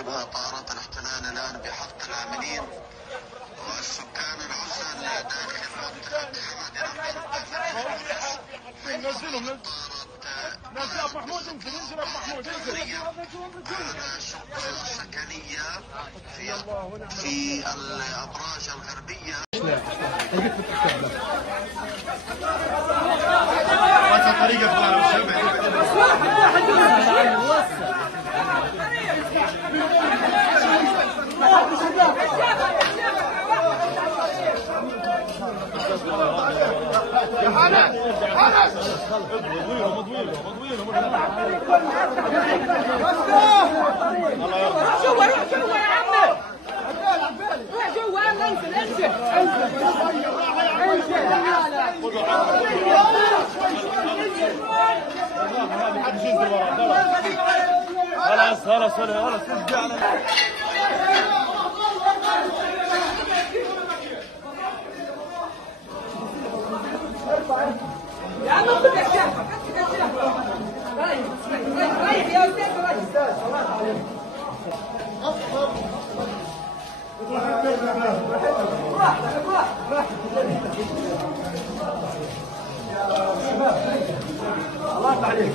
ترتكبها طائرات الاحتلال الآن بحق العاملين والسكان العزل داخل منطقة حمادي نزلهم نزل ابو محمود، انزل ابو محمود على شقة سكنية في الأبراج الغربية. يا حنان مضويله روح جوا يا عمي، روح جوا انزل خلاص يا عم خد الشاحة رايح يا استاذ رايح الله عليك.